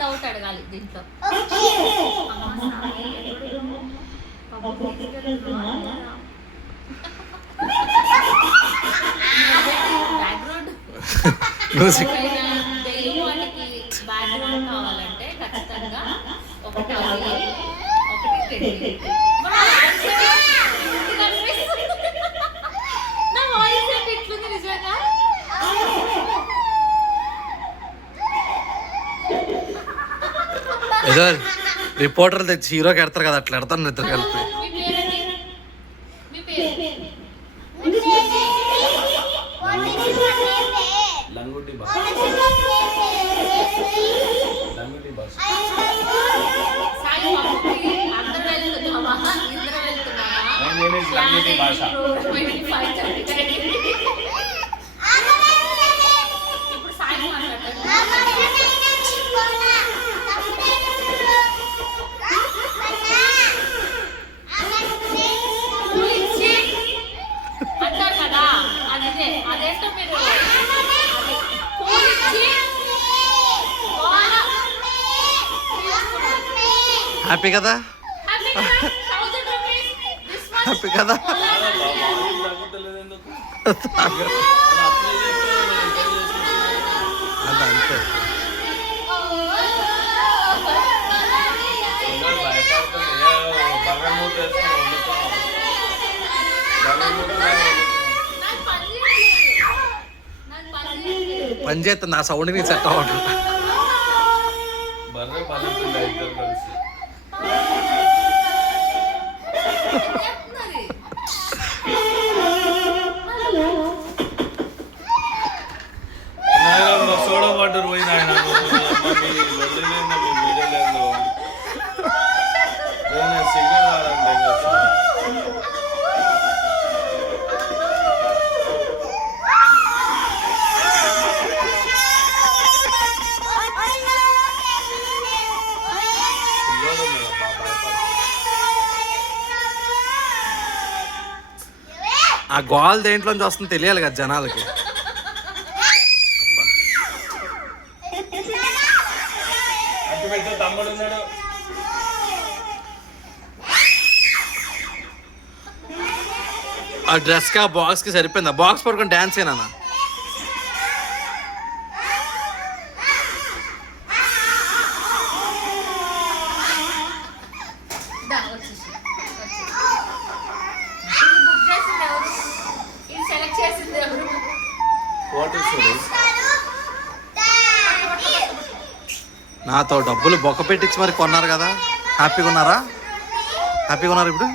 Doubt అడగాలి దీంట్లో. Background background కావాలంటే ఖచ్చితంగా ఒకటి నా వాయిస్ ఎట్లుంది నిజంగా. ఏదో రిపోర్టర్లు తెచ్చి హీరోకి ఎడతారు కదా, అట్లా ఎడతాను ఇద్దరు కలిపి. హ్యాపీ కదా, హ్యాపీ కదా. అంతే పని చేస్తుంది, నా సౌండ్ ని సెట్ అవ్వట్లేదు. సోడా వాటర్ పోయిన ఆ గోల్ దేంట్లోంచి వస్తుంది తెలియాలి కదా జనాలకి. ఆ డ్రెస్ కి ఆ బాక్స్ కి సరిపోయింది. ఆ బాక్స్ పడుకొని డాన్స్ ఏనా? నాతో డబ్బులు బొక్క పెట్టించి మరి కొన్నారు కదా. హ్యాపీగా ఉన్నారా? హ్యాపీగా ఉన్నారు ఇప్పుడు?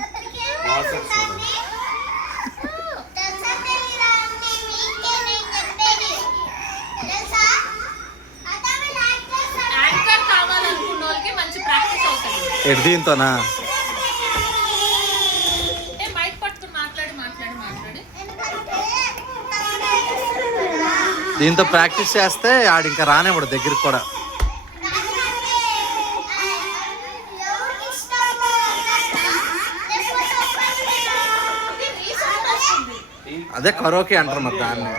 ఎటు దీంతోనా? దీంతో ప్రాక్టీస్ చేస్తే ఆడు ఇంకా రానేవాడు దగ్గరికి కూడా. అదే కరోకే అంటారు మరి దాన్ని.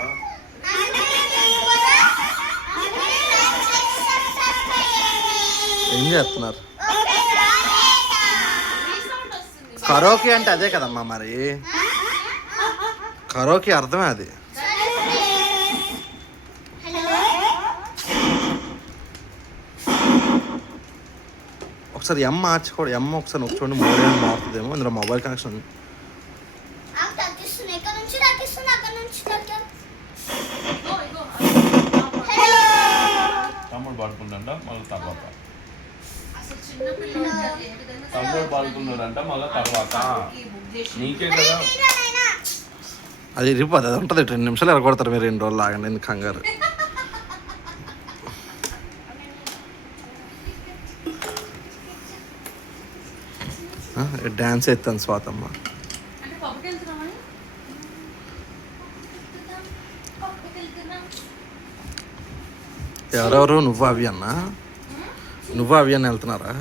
ఏం చేస్తున్నారు? కరోకే అంటే అదే కదమ్మా మరి. కరోకే అర్థమే అది. ఒకసారి ఎమ్ మార్చుకోండి. ఎమ్ ఒకసారి చూడండి, మొబైల్ మారుతుందేమో. ఇందులో మొబైల్ కనెక్షన్ తమ్ముడు పడుకుందంట మళ్ళీ తర్వాత. తమ్ముడు పడుకున్నాడంట మళ్ళీ తర్వాత. నీకే కదా అది ఇరిగిపోతుంది. అది ఉంటుంది 2 నిమిషాలు ఎరగొడతారు మీరు. 2 రోజులు ఆగండి, ఎందుకు కంగారు. డ్యాన్స్ ఎత్తాను స్వాతమ్మ. ఎవరెవరు? నువ్వు అవి అన్నా? నువ్వు అవి అని వెళ్తున్నారా?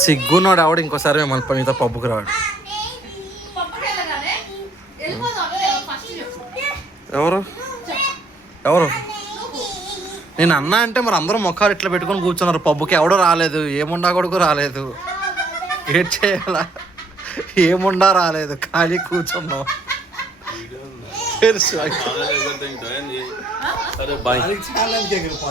సిగ్గున్నాడు ఆవిడ. ఇంకోసారి మన మీతో పబ్బుకు రాడు. ఎవరు ఎవరు నేను అన్నా అంటే మరి అందరూ మొక్కలు ఇట్లా పెట్టుకొని కూర్చున్నారు. పబ్బుకి ఎవడో రాలేదు, ఏముండా కొడుకు రాలేదు. ఏం చేయాలా? ఏముండా రాలేదు, ఖాళీ కూర్చున్నాం. తెలుసు. సరే బాయ్.